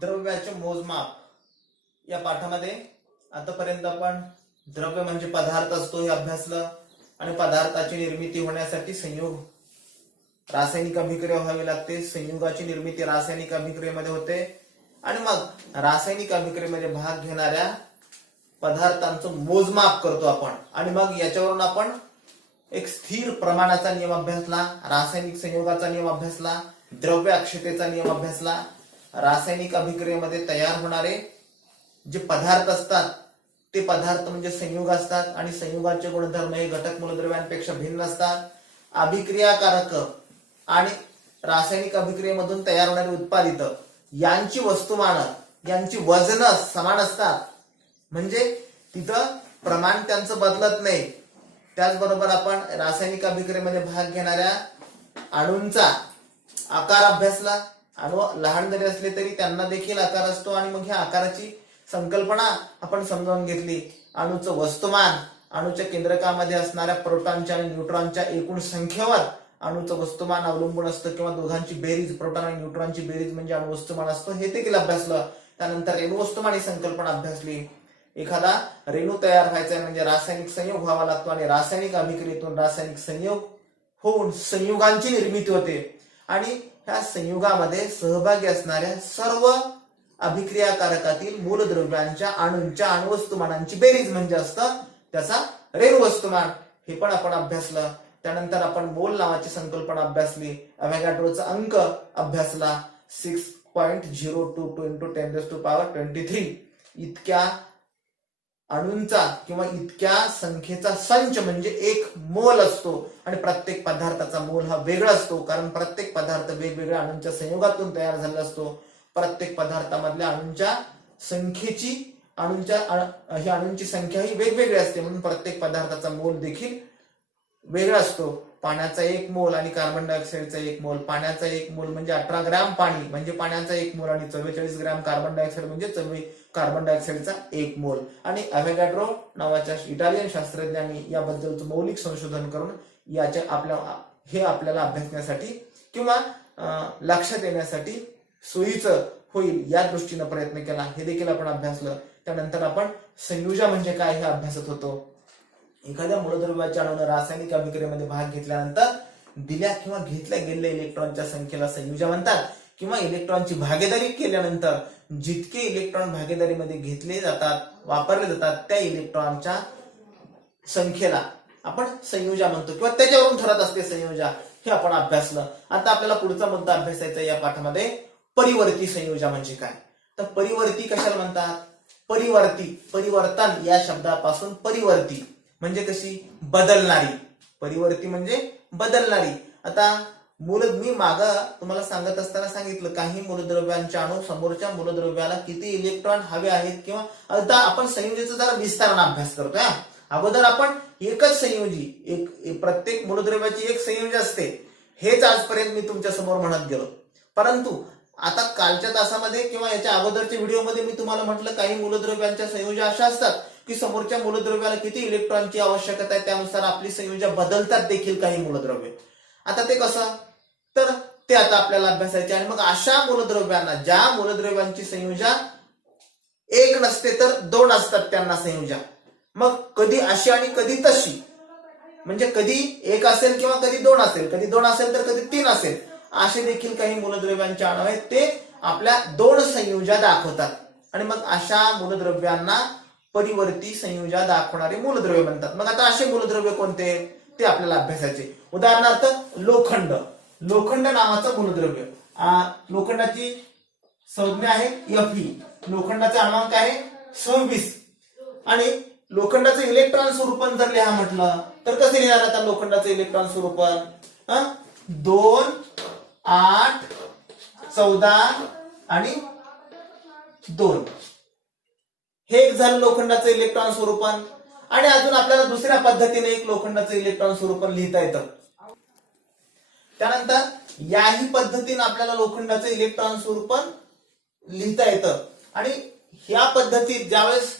द्रव्याचे मोजमाप या पाठामध्ये आतापर्यंत आपण द्रव्य म्हणजे पदार्थ असतो हे अभ्यासलं आणि पदार्थाची निर्मिती होण्यासाठी संयोग रासायनिक अभिक्रिया व्हावी लागते. संयुगाची निर्मिती रासायनिक अभिक्रियेमध्ये होते आणि मग रासायनिक अभिक्रियेमध्ये भाग घेणाऱ्या पदार्थांचं मोजमाप करतो आपण आणि मग याच्यावरून आपण एक स्थिर प्रमाणाचा नियम अभ्यासला, रासायनिक संयोगाचा नियम अभ्यासला, द्रव्य अक्षतेचा नियम अभ्यासला. रासायनिक अभिक्रियेमध्ये तयार होणारे जे पदार्थ असतात ते पदार्थ म्हणजे संयुग असतात आणि संयुगाचे गुणधर्म हे घटक मूलद्रव्यांपेक्षा भिन्न असतात. अभिक्रियाकारक आणि रासायनिक अभिक्रियेमधून तयार होणारे उत्पादित यांची वस्तुमान यांची वजन समान असतात, म्हणजे तिथं प्रमाण त्यांचं बदलत नाही. त्याचबरोबर आपण रासायनिक अभिक्रियेमध्ये भाग घेणाऱ्या अणूंचा आकार अभ्यासला. अणू लहान जरी असले तरी त्यांना देखील आकार असतो आणि मग ह्या आकाराची संकल्पना आपण समजावून घेतली. अणूचं वस्तुमान, अणूच्या केंद्रकामध्ये असणाऱ्या प्रोटॉनच्या आणि न्यूट्रॉनच्या एकूण संख्येवर अणूचं वस्तुमान अवलंबून असतं किंवा दोघांची बेरीज, प्रोटॉन आणि न्यूट्रॉनची बेरीज म्हणजे अणु वस्तुमान असतं, हे देखील अभ्यासलं. त्यानंतर रेणू वस्तुमान ही संकल्पना अभ्यासली. एखादा रेणू तयार व्हायचा म्हणजे रासायनिक संयोग व्हावा लागतो आणि रासायनिक अभिक्रियेतून रासायनिक संयोग होऊन संयुगांची निर्मिती होते आणि ह्या संयुगामध्ये सहभागी असणाऱ्या सर्व अभिक्रियाकारकातील मूलद्रव्यांच्या अणूंच्या अणुवस्तुमानांची बेरीज म्हणजे असतं त्याचा रेणू वस्तुमान, हे पण आपण अभ्यासलं. त्यानंतर आपण मोल नावाची संकल्पना अभ्यासली. अवोगाड्रोचा अंक अभ्यासला. 6.022 × 10⁻23 इतक्या अणूंचा किंवा इतक्या संख्येचा संच म्हणजे एक मोल असतो आणि प्रत्येक पदार्थाचा मोल हा वेगळा असतो, कारण प्रत्येक पदार्थ वेगवेगळ्या अणूंच्या संयोगातून तयार झालेला असतो. प्रत्येक पदार्थामधल्या अणूंच्या संख्येची अणूंची संख्या ही वेगवेगळी असते, म्हणून प्रत्येक पदार्थाचा मोल देखील वेगळा असतो. पाण्याचा 1 मोल आणि कार्बन डायऑक्साईडचा 1 मोल. पाण्याचा 1 मोल म्हणजे 18 ग्रॅम पाणी म्हणजे पाण्याचा 1 मोल आणि 44 ग्रॅम कार्बन डायऑक्साईड म्हणजे कार्बन डायऑक्साईडचा 1 मोल. आणि अवोगाड्रो नावाच्या इटालियन शास्त्रज्ञांनी याबद्दलचं मौलिक संशोधन करून आपल्याला अभ्यासण्यासाठी किंवा लक्षात येण्यासाठी सोयीचं होईल या दृष्टीनं प्रयत्न केला, हे देखील आपण अभ्यासलं. त्यानंतर आपण संयुजा म्हणजे काय हे अभ्यासत होतो. एखाद्या मूलद्रव्याच्या अणूने रासायनिक अभिक्रियेमध्ये भाग घेतल्यानंतर दिल्या किंवा घेतल्या गेलेल्या इलेक्ट्रॉनच्या संख्येला संयुजा म्हणतात किंवा इलेक्ट्रॉनची भागीदारी केल्यानंतर जितके इलेक्ट्रॉन भागीदारीमध्ये घेतले जातात, वापरले जातात, त्या इलेक्ट्रॉनच्या संख्येला आपण संयुजा म्हणतो किंवा त्याच्यावरून ठरत असते संयुजा, हे आपण अभ्यासलं. आता आपल्याला पुढचा मुद्दा अभ्यासायचा या पाठामध्ये परिवर्ती संयुजा म्हणजे काय. तर परिवर्ती कशाला म्हणतात. परिवर्तन या शब्दापासून परिवर्ती म्हणजे कशी, बदलणारी. परिवर्ती म्हणजे बदलणारी. आता मी माग तुम्हाला सांगत असताना सांगितलं काही मूलद्रव्यांच्या अणू समोरच्या मूलद्रव्याला किती इलेक्ट्रॉन हवे आहेत किंवा आता आपण संयुजेचा जरा विस्ताराने अभ्यास करतोय. अगोदर आपण एकच संयुजी, प्रत्येक मूलद्रव्याची एक संयुजी असते, हेच आजपर्यंत मी तुमच्या समोर म्हणत गेलो. परंतु आता कालच्या तासामध्ये किंवा याच्या अगोदरच्या व्हिडिओमध्ये मी तुम्हाला म्हटलं काही मूलद्रव्यांच्या संयुजा अशा असतात की समोरच्या मूलद्रव्याला किती इलेक्ट्रॉनची आवश्यकता आहे त्यानुसार आपली संयुजा बदलतात देखील काही मूलद्रव्ये. आता ते कसं, तर ते आता आपल्याला अभ्यासायचे. आणि मग अशा मूलद्रव्यांना, ज्या मूलद्रव्यांची संयुजा 1 नसते तर 2 असतात त्यांना संयुजा, मग कधी अशी आणि कधी तशी, म्हणजे कधी 1 असेल किंवा कधी 2 असेल, कधी 2 असेल तर कधी 3 असेल, असे देखील काही मूलद्रव्यांचे अणू आहेत ते आपल्या 2 संयुजा दाखवतात. आणि मग अशा मूलद्रव्यांना परिवर्ती संयुजा दाखवणारे मूलद्रव्य म्हणतात. मग आता असे मूलद्रव्य कोणते ते आपल्याला अभ्यासायचे. उदाहरणार्थ लोखंड नावाचं मूलद्रव्य. लोखंडाची संज्ञा आहे Fe. लोखंडाचा क्रमांक आहे 26 आणि लोखंडाचं इलेक्ट्रॉन स्वरूपन जर लिहा म्हटलं तर कसं लिहिणार. आता लोखंडाचं इलेक्ट्रॉन स्वरूपन 2, 8, 14 आणि 2, हे एक झालं लोखंडाचं इलेक्ट्रॉन स्वरूपन. आणि अजून आपल्याला दुसऱ्या पद्धतीने एक लोखंडाचं इलेक्ट्रॉन स्वरूपन लिहिता येतं. त्यानंतर याही पद्धतीने आपल्याला लोखंडाचं इलेक्ट्रॉन स्वरूपन लिहिता येतं. आणि ह्या पद्धतीत ज्यावेळेस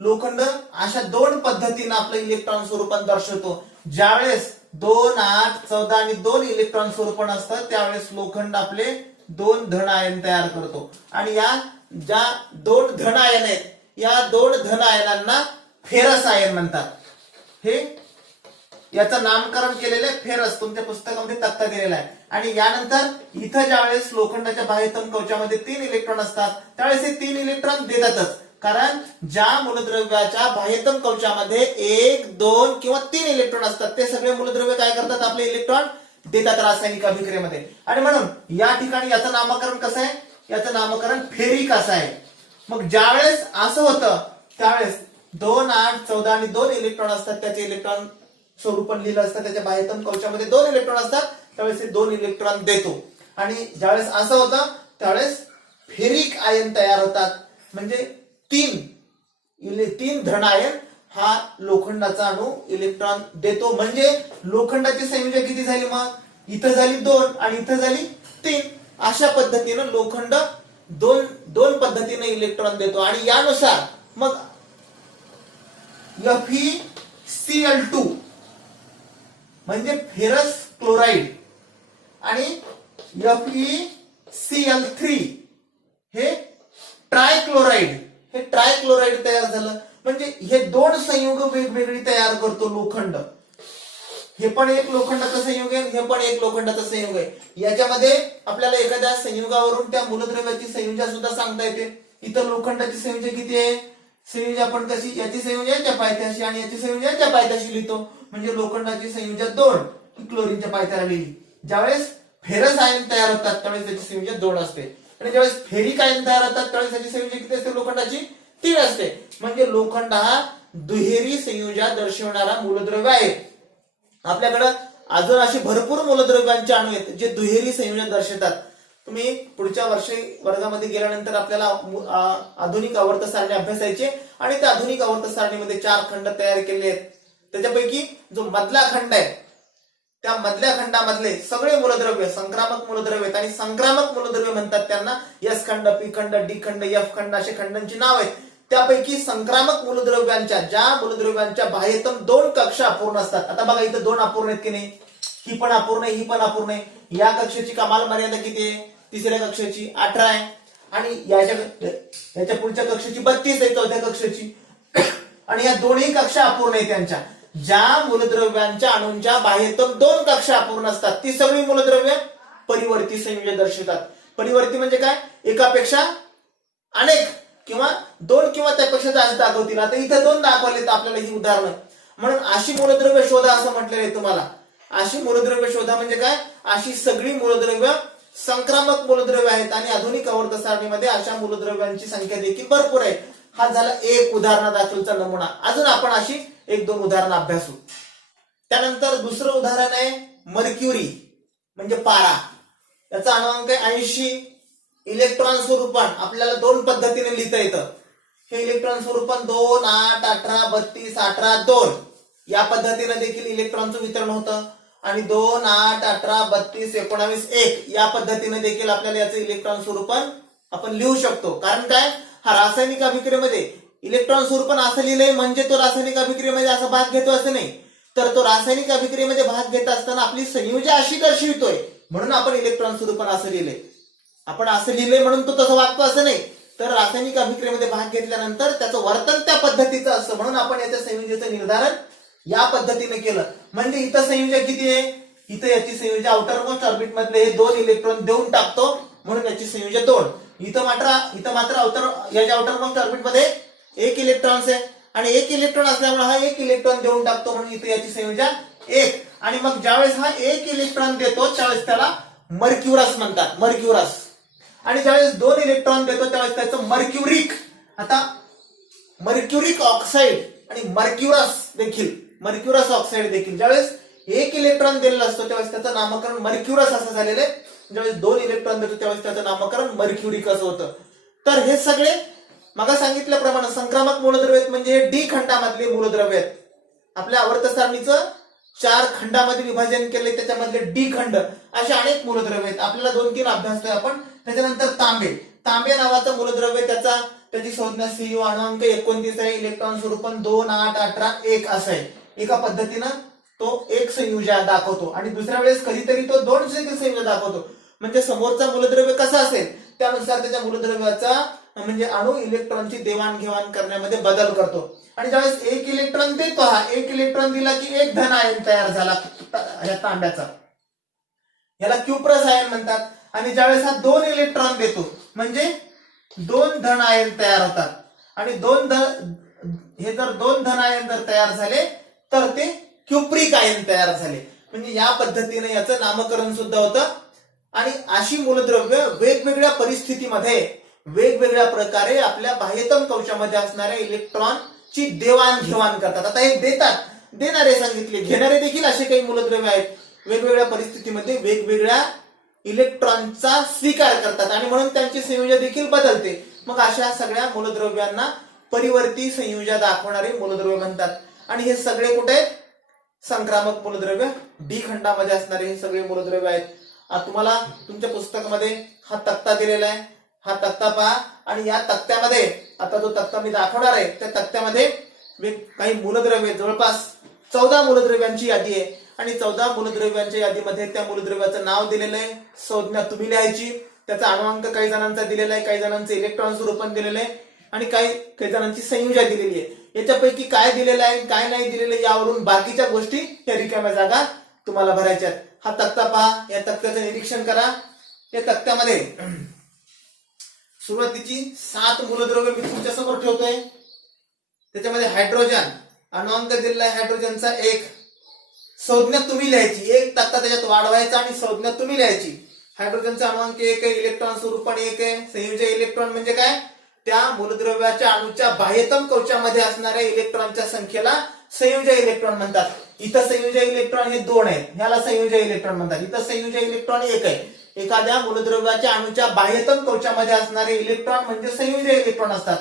लोखंड अशा 2 पद्धतीने आपलं इलेक्ट्रॉन स्वरूपन दर्शवतो, ज्यावेळेस 2, 8, 14 आणि 2 इलेक्ट्रॉन स्वरूपन असतात त्यावेळेस लोखंड आपले दोन धन आयन तयार करतो आणि या ज्या दोन धन आयन आहेत या दोन धन आयनांना फेरस आयन म्हणतात. हे याचं नामकरण केलेलं आहे फेरस, तुमच्या पुस्तकामध्ये तक्ता दिलेला आहे. आणि यानंतर इथं ज्यावेळेस लोखंडाच्या बाह्यतम कवचामध्ये 3 इलेक्ट्रॉन असतात त्यावेळेस हे 3 इलेक्ट्रॉन देतातच, कारण ज्या मूलद्रव्याच्या बाह्यतम कवचामध्ये 1, 2 किंवा 3 इलेक्ट्रॉन असतात ते सगळे मूलद्रव्य काय करतात, आपले इलेक्ट्रॉन देतात रासायनिक अभिक्रियेमध्ये. आणि म्हणून या ठिकाणी याचं नामकरण कसं आहे, याचं नामकरण फेरिक असं आहे. मग ज्यावेळेस असं होतं त्यावेळेस 2, 8, 14 आणि 2 इलेक्ट्रॉन असतात, त्याचे इलेक्ट्रॉन स्वरूपण लिहिलं असतं, त्याच्या बाह्यतम कवचामध्ये 2 इलेक्ट्रॉन असतात त्यावेळेस हे 2 इलेक्ट्रॉन देतो. आणि ज्यावेळेस असं होतं त्यावेळेस फेरिक आयन तयार होतात, म्हणजे 3 धन आयन हा लोखंडाचा अणू इलेक्ट्रॉन देतो. म्हणजे लोखंडाची संयोजक किती झाली, मग इथं झाली 2 आणि इथं झाली 3. अशा पद्धतीनं लोखंड दोन पद्धतीने इलेक्ट्रॉन देतो. आणि यानुसार मग FeCl2 म्हणजे फेरस क्लोराईड आणि FeCl3 हे ट्रायक्लोराईड तयार झालं. म्हणजे हे 2 संयुग वेगवेगळी तयार करतो लोखंड. हे पण एक लोखंडाचा संयुग आहे, हे पण एक लोखंडाचा संयुग आहे. याच्यामध्ये आपल्याला एखाद्या संयुगावरून त्या मूलद्रव्याची संयोजन सुद्धा सांगता येते. इथं लोखंडाची संयोजन किती आहे, संयोजन आपण कशी, याची संयोजन याच्या पायथ्याशी आणि याची संयोजन याच्या पायथ्याशी लिहितो. म्हणजे लोखंडाची संयोजन 2 ही क्लोरीनच्या पायथ्याला लिहिली. ज्यावेळेस फेरस आयन तयार होतात त्यावेळेस त्याची संयोजन 2 असते आणि ज्यावेळेस फेरिक आयन तयार होतात त्यावेळेस त्याची संयोजन किती असते, लोखंडाची 3 असते. म्हणजे लोखंड हा दुहेरी संयोजन दर्शवणारा मूलद्रव्य आहे. आपल्याकडे अजून अशी भरपूर मूलद्रव्यांचे अणू आहेत जे दुहेरी संयोजन दर्शवतात. तुम्ही पुढच्या वर्गामध्ये गेल्यानंतर आपल्याला आधुनिक आवर्त सारणी अभ्यासायचे आणि त्या आधुनिक आवर्त सारणीमध्ये 4 खंड तयार केले आहेत. त्याच्यापैकी जो मधला खंड आहे त्या मधल्या खंडामधले सगळे मूलद्रव्य संक्रामक मूलद्रव्य आहेत आणि संक्रामक मूलद्रव्य म्हणतात त्यांना. एस खंड, पी खंड, डी खंड, एफ खंड असे खंडांची नाव आहेत. त्यापैकी संक्रामक मूलद्रव्यांच्या ज्या मूलद्रव्यांच्या बाह्यतम 2 कक्षा अपूर्ण असतात. आता बघा इथं 2 अपूर्ण आहेत की नाही, ही पण अपूर्ण आहे, ही पण अपूर्ण आहे. या कक्षेची कमाल मर्यादा किती आहे, तिसऱ्या कक्षेची 18 आहे आणि याच्या पुढच्या कक्षेची 32 आहे, चौथ्या कक्षेची. आणि या दोन्ही कक्षा अपूर्ण आहेत त्यांच्या. ज्या मूलद्रव्यांच्या अणूंच्या बाह्यतम 2 कक्षा अपूर्ण असतात ती सगळी मूलद्रव्य परिवर्ती संयोजन दर्शवतात. परिवर्ती म्हणजे काय, एकापेक्षा अनेक किंवा 2 किंवा त्यापेक्षा जास्त दाखवतील. आता इथं 2 दाखवले तर आपल्याला ही उदाहरणं. म्हणून अशी मूलद्रव्य शोधा असं म्हटलेलं आहे तुम्हाला. अशी मूलद्रव्य शोधा म्हणजे काय, अशी सगळी मूलद्रव्य संक्रामक मूलद्रव्य आहेत आणि आधुनिक आवर्त सारणीमध्ये अशा मूलद्रव्यांची संख्या देखील भरपूर आहे. हा झाला एक उदाहरणादाखलचा नमुना. अजून आपण अशी 1-2 उदाहरणं अभ्यासू. त्यानंतर दुसरं उदाहरण आहे मर्क्युरी म्हणजे पारा. याचा अणुअंक आहे 80. इलेक्ट्रॉन स्वरूपण आपल्याला 2 पद्धतीने लिहिता येतं. हे इलेक्ट्रॉन स्वरूपण 2, 8, 18, 32, 18, 2 या पद्धतीने देखील इलेक्ट्रॉनचं वितरण होतं. आणि 2, 8, 18, 32, 19, 1 या पद्धतीने देखील आपल्याला याचं इलेक्ट्रॉन स्वरूपण आपण लिहू शकतो. कारण काय, हा रासायनिक अभिक्रियेमध्ये इलेक्ट्रॉन स्वरूपण असं लिहिलंय म्हणजे तो रासायनिक अभिक्रियेमध्ये असा भाग घेतो असं नाही, तर तो रासायनिक अभिक्रियेमध्ये भाग घेत असताना आपली संयोजन अशी दर्शवितोय म्हणून आपण इलेक्ट्रॉन स्वरूपण असं लिहिलंय. आपण असं लिहिलंय म्हणून तो तसं वागतो असं नाही, तर रासायनिक अभिक्रियेमध्ये भाग घेतल्यानंतर त्याचं वर्तन त्या पद्धतीचं असतं म्हणून आपण याच्या संयोजनाचं निर्धारण या पद्धतीने केलं. म्हणजे इथं संयोजन किती आहे, इथं याची संयोजन आउटर मोस्ट ऑर्बिट मधले हे 2 इलेक्ट्रॉन देऊन टाकतो म्हणून याची संयोजन 2. इथं मात्र आउटर मोस्ट ऑर्बिट मध्ये 1 इलेक्ट्रॉन्स आहे आणि 1 इलेक्ट्रॉन असल्यामुळे हा 1 इलेक्ट्रॉन देऊन टाकतो म्हणून इथे याची संयोजन 1. आणि मग ज्यावेळेस हा 1 इलेक्ट्रॉन देतो त्यावेळेस त्याला मर्क्युरस म्हणतात, मर्क्युरस. आणि ज्यावेळेस 2 इलेक्ट्रॉन देतो त्यावेळेस त्याचं मर्क्युरिक. आता मर्क्युरिक ऑक्साईड आणि मर्क्युरस ऑक्साईड देखील ज्यावेळेस 1 इलेक्ट्रॉन दिलेला असतो त्यावेळेस त्याचं नामकरण मर्क्युरस असं झालेलं आहे. ज्यावेळेस 2 इलेक्ट्रॉन देतो त्यावेळेस त्याचं नामकरण मर्क्युरिक असं होतं. तर हे सगळे मग सांगितल्याप्रमाणे संक्रामक मूलद्रव्य म्हणजे हे डी खंडामधले मूलद्रव्य आहेत. आपल्या आवर्त सारणीचं 4 खंडामध्ये विभाजन केले त्याच्यामधले डी खंड असे अनेक मूलद्रव्य आहेत. आपल्याला 2-3 अभ्यासतोय आपण. त्याच्यानंतर तांबे नावाचं मूलद्रव्य त्याची संज्ञा CU अणुअंक 29 आहे. इलेक्ट्रॉन स्वरूपण 2, 8, 18, 1 असं आहे. एका पद्धतीनं तो 1 संयोजन दाखवतो आणि दुसऱ्या वेळेस कधीतरी तो 2 संयोजन दाखवतो. म्हणजे समोरचा मूलद्रव्य कसा असेल त्यानुसार त्याच्या मूलद्रव्याचा म्हणजे अणू इलेक्ट्रॉनची देवाणघेवाण करण्यामध्ये बदल करतो. आणि ज्यावेळेस एक इलेक्ट्रॉन देतो, हा एक इलेक्ट्रॉन दिला की एक धन आयन तयार झाला या तांब्याचा, याला क्युप्रस आयन म्हणतात. आणि ज्यावेळेस हा दोन इलेक्ट्रॉन देतो म्हणजे दोन धन आयन तयार होतात. आणि हे जर दोन धन आयन जर तयार झाले तर ते क्युप्रिक आयन तयार झाले. म्हणजे या पद्धतीने याचं नामकरण सुद्धा होतं. आणि अशी मूलद्रव्य वेगवेगळ्या परिस्थितीमध्ये वेगवेगळ्या प्रकारे आपल्या बाह्यतम कवचामध्ये असणाऱ्या इलेक्ट्रॉनची देवाणघेवाण करतात. आता हे देणारे सांगितले, घेणारे देखील असे काही मूलद्रव्य आहेत वेगवेगळ्या परिस्थितीमध्ये वेगवेगळ्या इलेक्ट्रॉनचा स्वीकार करतात आणि म्हणून त्यांची संयोजन देखील बदलते. मग अशा सगळ्या मूलद्रव्यांना परिवर्ती संयोजन दाखवणारे मूलद्रव्य म्हणतात. आणि हे सगळे कुठे आहेत? संक्रामक मूलद्रव्य डी खंडामध्ये असणारे हे सगळे मूलद्रव्य आहेत. तुम्हाला तुमच्या पुस्तकामध्ये हा तक्ता दिलेला आहे, हा तक्ता पहा. आणि या तक्त्यामध्ये आता जो तक्ता मी दाखवणार आहे त्या तक्त्यामध्ये काही मूलद्रव्ये, जवळपास 14 मूलद्रव्यांची यादी आहे. आणि 14 मूलद्रव्यांच्या यादीमध्ये त्या मूलद्रव्याचं नाव दिलेलं आहे, संज्ञा तुम्ही लिहायची, त्याचा अणुअंक काही जणांचा दिलेला आहे, काही जणांचं इलेक्ट्रॉन स्वरूपण दिलेलं आहे आणि काही जणांची संयोजन दिलेली आहे. याच्यापैकी काय दिलेलं आहे काय नाही दिलेलं आहे यावरून बाकीच्या गोष्टी या रिकाम्या जागा तुम्हाला भरायच्या आहेत. हा तक्ता पहा, या तक्त्याचं निरीक्षण करा. या तक्त्यामध्ये सुरुवातीची 7 मूलद्रव्य मी तुमच्या समोर ठेवतोय. त्याच्यामध्ये हायड्रोजन अणुअंक दिलेला आहे, हायड्रोजनचा 1, संज्ञा तुम्ही लिहायची, एक तक्ता त्याच्यात वाढवायचा आणि संज्ञा तुम्ही लिहायची. हायड्रोजनचा अणुअंक 1 आहे, इलेक्ट्रॉन स्वरूपण 1 आहे. संयोजक इलेक्ट्रॉन म्हणजे काय? त्या मूलद्रव्याच्या अणूच्या बाह्यतम कवचामध्ये असणाऱ्या इलेक्ट्रॉनच्या संख्येला संयोजक इलेक्ट्रॉन म्हणतात. इथं संयोजक इलेक्ट्रॉन हे 2 आहेत, ह्याला संयोजक इलेक्ट्रॉन म्हणतात. इथं संयोजक इलेक्ट्रॉन 1 आहे. एखाद्या मूलद्रव्याच्या अणूच्या बाह्यतम कवचामध्ये असणारे इलेक्ट्रॉन म्हणजे संयोजक इलेक्ट्रॉन असतात.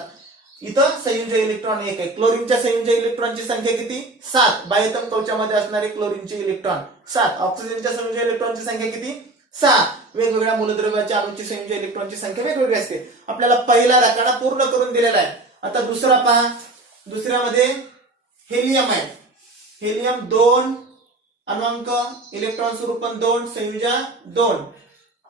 इथं संयोजक इलेक्ट्रॉन 1 आहे. क्लोरीनच्या संयोजक इलेक्ट्रॉनची संख्या किती? 7. बाह्यतम कवचामध्ये असणारे क्लोरीनचे इलेक्ट्रॉन 7. ऑक्सिजनच्या संयोजक इलेक्ट्रॉनची संख्या किती? 6. वेगवेगळ्या मूलद्रव्याच्या अणूची संयोजक इलेक्ट्रॉनची संख्या वेगवेगळी असते. आपल्याला पहिला रकाना पूर्ण करून दिलेला आहे. आता दुसरा पहा. दुसऱ्यामध्ये हेलियम आहे. हेलियम 2 अणुअंक, इलेक्ट्रॉन स्वरूपण 2, संयोजा 2.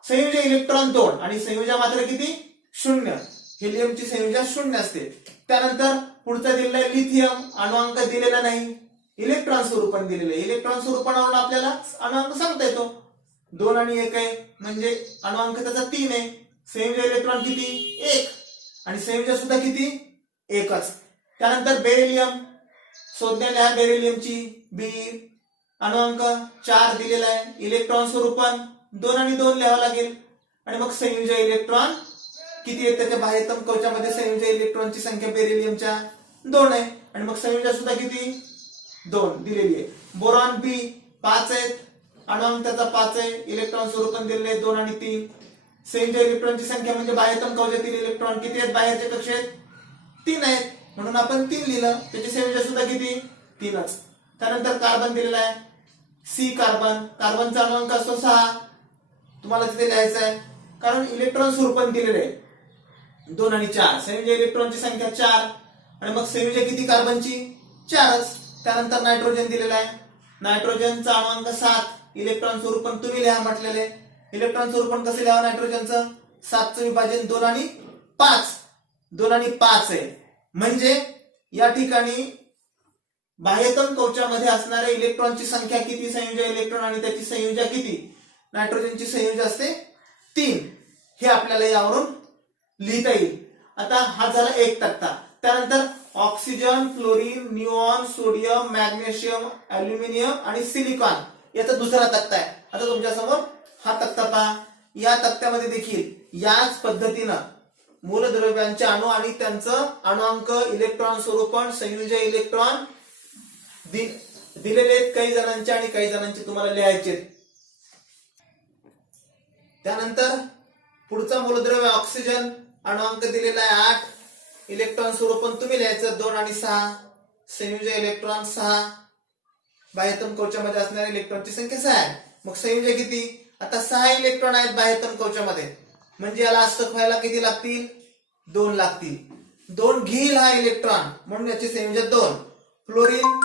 संयोजक इलेक्ट्रॉन 2 आणि संयोजा मात्र किती? 0. हेलियमची संयोजा 0 असते. त्यानंतर पुढचा दिलेला आहे लिथियम, अणुअंक दिलेला नाही, इलेक्ट्रॉन स्वरूपण दिलेलं आहे. इलेक्ट्रॉन स्वरूपणावरून आपल्याला अणुअंक सांगता येतो. 2 आणि 1 आहे म्हणजे अणुअंक त्याचा 3 आहे. संयोजक इलेक्ट्रॉन किती? 1 आणि संयोजक सुद्धा किती? 1च. त्यानंतर बेरिलियम, संज्ञा लिहा बेरिलियमची बी, अणुअंक 4 दिलेला आहे, इलेक्ट्रॉन स्वरूपण 2 आणि 2 लिहावं लागेल. आणि मग संयोजक इलेक्ट्रॉन किती आहे? त्याच्या बाह्यतम कवचामध्ये संयोजक इलेक्ट्रॉनची संख्या बेरिलियमच्या 2 आहे आणि मग संयोजक सुद्धा किती? 2 दिलेली आहे. बोरॉन बी 5 आहेत, अणुअंक त्याचा 5 आहे, इलेक्ट्रॉन स्वरूपण दिलेले 2 आणि 3. संयोजक इलेक्ट्रॉनची संख्या म्हणजे बाह्यतम कवचातील इलेक्ट्रॉन किती आहेत? बाहेरच्या कक्षेत 3 आहेत म्हणून आपण 3 लिहिलं. त्याची संयोजक सुद्धा किती? 3च. त्यानंतर कार्बन दिलेला आहे, सी कार्बन, कार्बनचा अणुअंक असतो 6. तुम्हाला तिथे लिहायचं आहे कारण इलेक्ट्रॉन स्वरूपण दिलेले आहे 2 आणि 4. संयोजक इलेक्ट्रॉनची संख्या 4 आणि मग संयोजक किती कार्बनची? 4च. त्यानंतर नायट्रोजन दिलेला आहे, नायट्रोजनचा अणुअंक 7, इलेक्ट्रॉन स्वरूपण तुम्ही लिहा म्हटलेले. इलेक्ट्रॉन स्वरूपण कसं लिहावं नायट्रोजनचं? 7चं विभाजन 2 आणि 5. 2 आणि 5 आहे म्हणजे या ठिकाणी बाह्यतम कवचामध्ये असणाऱ्या इलेक्ट्रॉनची संख्या किती? संयोजक इलेक्ट्रॉन आणि त्याची संयोजक किती? नायट्रोजनची संयोजक असते 3. हे आपल्याला यावरून लिहिता येईल. आता हा झाला एक तक्ता. त्यानंतर oxygen, fluorine, neon, sodium, magnesium, aluminium आणि सिलिकॉन याचा दुसरा तक्ता आहे. आता तुमच्या समोर हा तक्ता पहा. या तक्त्यामध्ये देखील याच पद्धतीनं मूलद्रव्यांचे अणू आणि त्यांचं अणुअंक, इलेक्ट्रॉन स्वरूपण, संयोजक इलेक्ट्रॉन दिलेले आहेत काही जणांचे आणि काही जणांचे तुम्हाला लिहायचे. त्यानंतर पुढचा मूलद्रव्य ऑक्सिजन, अणुअंक दिलेला आहे 8, इलेक्ट्रॉन स्वरूपण तुम्ही लिहायचं 2 आणि 6, संयोजक इलेक्ट्रॉन 6, बाह्यतम कवचामध्ये असणाऱ्या इलेक्ट्रॉनची संख्या 6 आहे. मग संयोजक किती? आता 6 इलेक्ट्रॉन आहेत बाह्यतम कवचामध्ये म्हणजे याला अष्टक व्हायला किती लागतील? 2 लागतील. 2 घेईल हा इलेक्ट्रॉन म्हणून याचे संयोजक 2. फ्लोरीन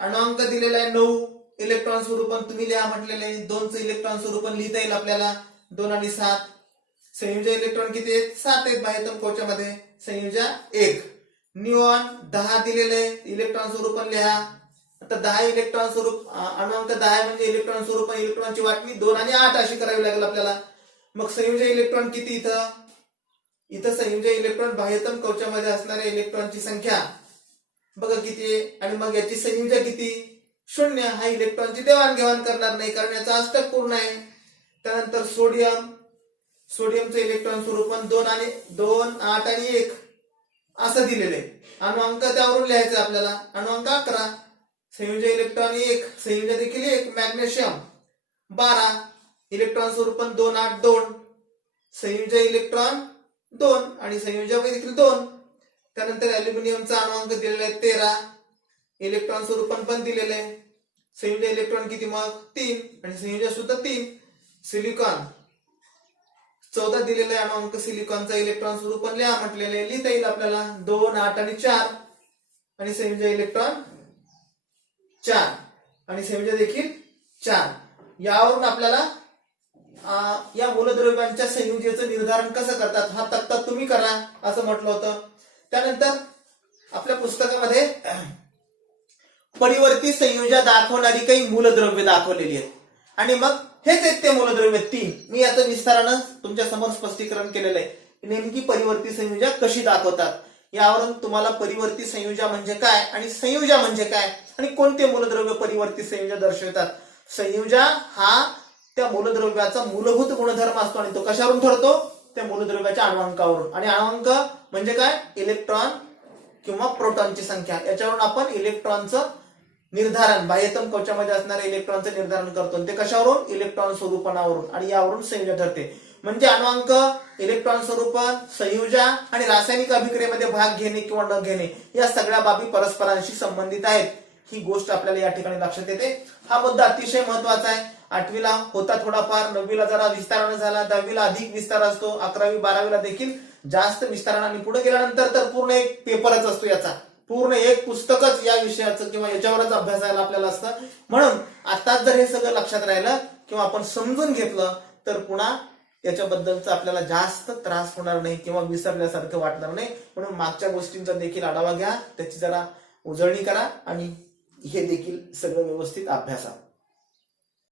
अणुअंक दिलेला आहे 9, इलेक्ट्रॉन स्वरूपण तुम्ही लिहा म्हटलेले 2चं इलेक्ट्रॉन स्वरूपण लिहिता येईल आपल्याला 2 आणि 7. संयुजा इलेक्ट्रॉन किती आहेत? 7 आहेत बाह्यतम कवचामध्ये. संयुजा 1. निऑन 10 दिलेले इलेक्ट्रॉन स्वरूप लिहा. आता 10 इलेक्ट्रॉन स्वरूप अणुअंक 10 म्हणजे इलेक्ट्रॉन स्वरूप इलेक्ट्रॉनची वाटणी 2 आणि 8 अशी करावी लागेल आपल्याला. मग संयुजा इलेक्ट्रॉन किती इथं? इथं संयुजा इलेक्ट्रॉन बाह्यतम कवचामध्ये असणाऱ्या इलेक्ट्रॉनची संख्या बघा किती आहे. आणि मग याची संयुजा किती? 0. हा इलेक्ट्रॉनची देवाणघेवाण करणार नाही कारण याचा अष्टक पूर्ण आहे. त्यानंतर सोडियमचं इलेक्ट्रॉन स्वरूप 2, 8 आणि 1 असं दिलेलं आहे. अणुअंक त्यावरून लिहायचं आपल्याला. अणुअंक 11. संयुजा इलेक्ट्रॉन 1, संयुजा देखील 1. मॅग्नेशियम 12, इलेक्ट्रॉन स्वरूप 2, 8, 2. संयुजा इलेक्ट्रॉन 2 आणि संयुजा देखील 2. त्यानंतर अल्युमिनियमचा अणुअंक दिलेला आहे 13, इलेक्ट्रॉन स्वरूप पण दिलेलं आहे. संयुजा इलेक्ट्रॉन किती मग? 3 आणि संयुजा सुद्धा 3. सिलिकॉन 14 दिलेला आहे अणुअंक. सिलिकॉनचा इलेक्ट्रॉन स्वरूप लिहा म्हटलेलं आहे. लिहिता येईल आपल्याला 2, 8 आणि 4 आणि संयुजा इलेक्ट्रॉन 4 आणि संयुजा देखील 4. यावरून आपल्याला या मूलद्रव्यांच्या संयुजेचं निर्धारण कसं करतात हा तक्ता तुम्ही करा असं म्हटलं होतं. त्यानंतर आपल्या पुस्तकामध्ये परिवर्ती संयुजा दाखवणारी काही मूलद्रव्य दाखवलेली आहेत आणि मग हेच आहेत ते मूलद्रव्य 3. मी याचं विस्तारानं तुमच्या समोर स्पष्टीकरण केलेलं आहे. नेमकी परिवर्ती संयुजा कशी दाखवतात यावरून तुम्हाला परिवर्ती संयुजा म्हणजे काय आणि संयुजा म्हणजे काय आणि कोणते मूलद्रव्य परिवर्ती संयुजा दर्शवतात. संयुजा हा त्या मूलद्रव्याचा मूलभूत गुणधर्म असतो आणि तो कशावरून ठरतो? त्या मूलद्रव्याच्या अणुअंकावरून. आणि अणुअंक म्हणजे काय? इलेक्ट्रॉन किंवा प्रोटॉनची संख्या. याच्यावरून आपण इलेक्ट्रॉनचं निर्धारण बाह्यतम कवचामध्ये असणाऱ्या इलेक्ट्रॉनचं निर्धारण करतो. ते कशावरून? इलेक्ट्रॉन स्वरूपणावरून. आणि यावरून संयुजा ठरते. म्हणजे अणुअंक, इलेक्ट्रॉन स्वरूप, संयुजा आणि रासायनिक अभिक्रियेमध्ये भाग घेणे किंवा न घेणे या सगळ्या बाबी परस्परांशी संबंधित आहेत. ही गोष्ट आपल्याला या ठिकाणी लक्षात येते. हा मुद्दा अतिशय महत्वाचा आहे. 8वीला होता थोडाफार, 9वीला जरा विस्तारानं झाला, 10वीला अधिक विस्तार असतो, 11वी 12वीला देखील जास्त विस्तारानं आणि पुढे गेल्यानंतर तर पूर्ण एक पेपरच असतो याचा. पूर्ण एक पुस्तकच या विषयाचं किंवा याच्यावरच अभ्यासायला आपल्याला असतं. म्हणून आताच जर हे सगळं लक्षात राहिलं किंवा आपण समजून घेतलं तर पुन्हा याच्याबद्दलचा आपल्याला जास्त त्रास होणार नाही किंवा विसरल्यासारखं वाटणार नाही. म्हणून मागच्या गोष्टींचा देखील आढावा घ्या, त्याची जरा उजळणी करा आणि हे देखील सगळं व्यवस्थित अभ्यासा.